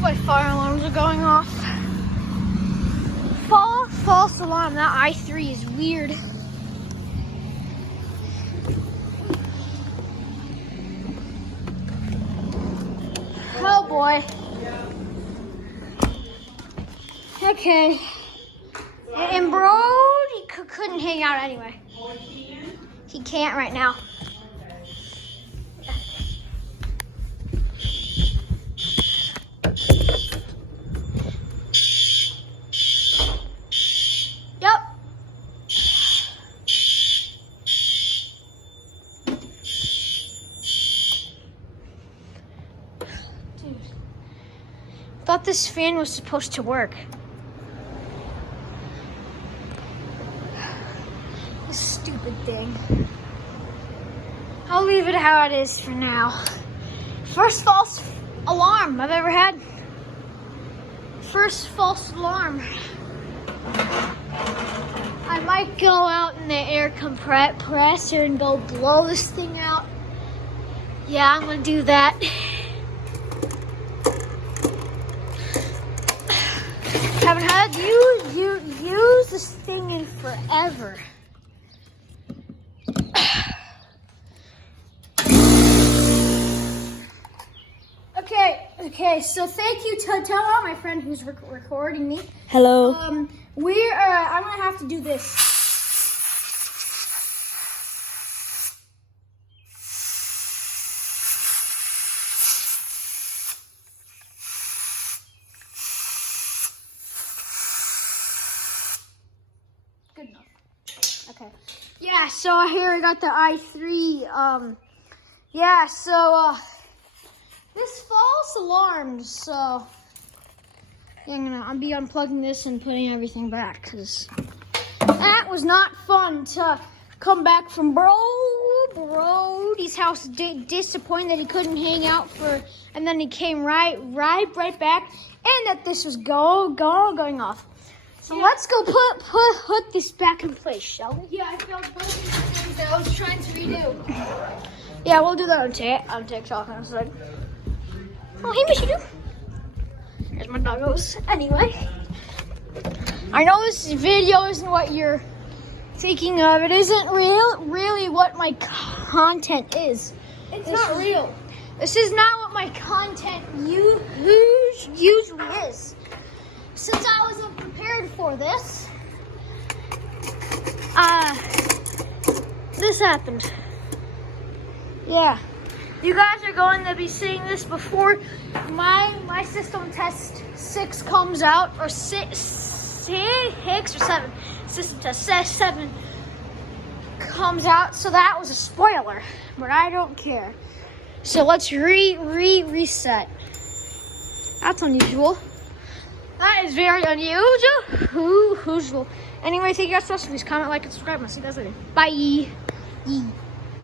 My fire alarms are going off. False alarm. That I3 is weird. Oh boy. Okay. And Brody couldn't hang out anyway. He can't right now. Yep. Dude. Thought this fan was supposed to work. This stupid thing. I'll leave it how it is for now. First false alarm I've ever had. First false alarm. I might go out in the air compressor and go blow this thing out. Yeah, I'm gonna do that. Haven't had you use this thing in forever. Okay, so thank you to tell all my friend who's recording me. Hello. I'm gonna have to do this. Good enough. Okay. Yeah, so here I got the i3. This false alarm, so yeah, I'll be unplugging this and putting everything back, because that was not fun to come back from Brody's house disappointed that he couldn't hang out and then he came right back, and that this was going off. So yeah. Let's go put this back in place, shall we? Yeah, I found both of the things that I was trying to redo. Yeah, we'll do that on TikTok on the side. Oh, hey, Miss, you do. There's my doggos. Anyway, I know this video isn't what you're thinking of. It isn't really what my content is. It's not real. This is not what my content usually is. Since I wasn't prepared for this, this happened. Yeah. You guys are going to be seeing this before my system test 6 comes out, or 6 or 7. System test 7 comes out, so that was a spoiler, but I don't care. So let's reset. That's unusual. That is very unusual. Anyway, thank you guys for watching. Please comment, like, and subscribe. I'll see you guys later. Bye.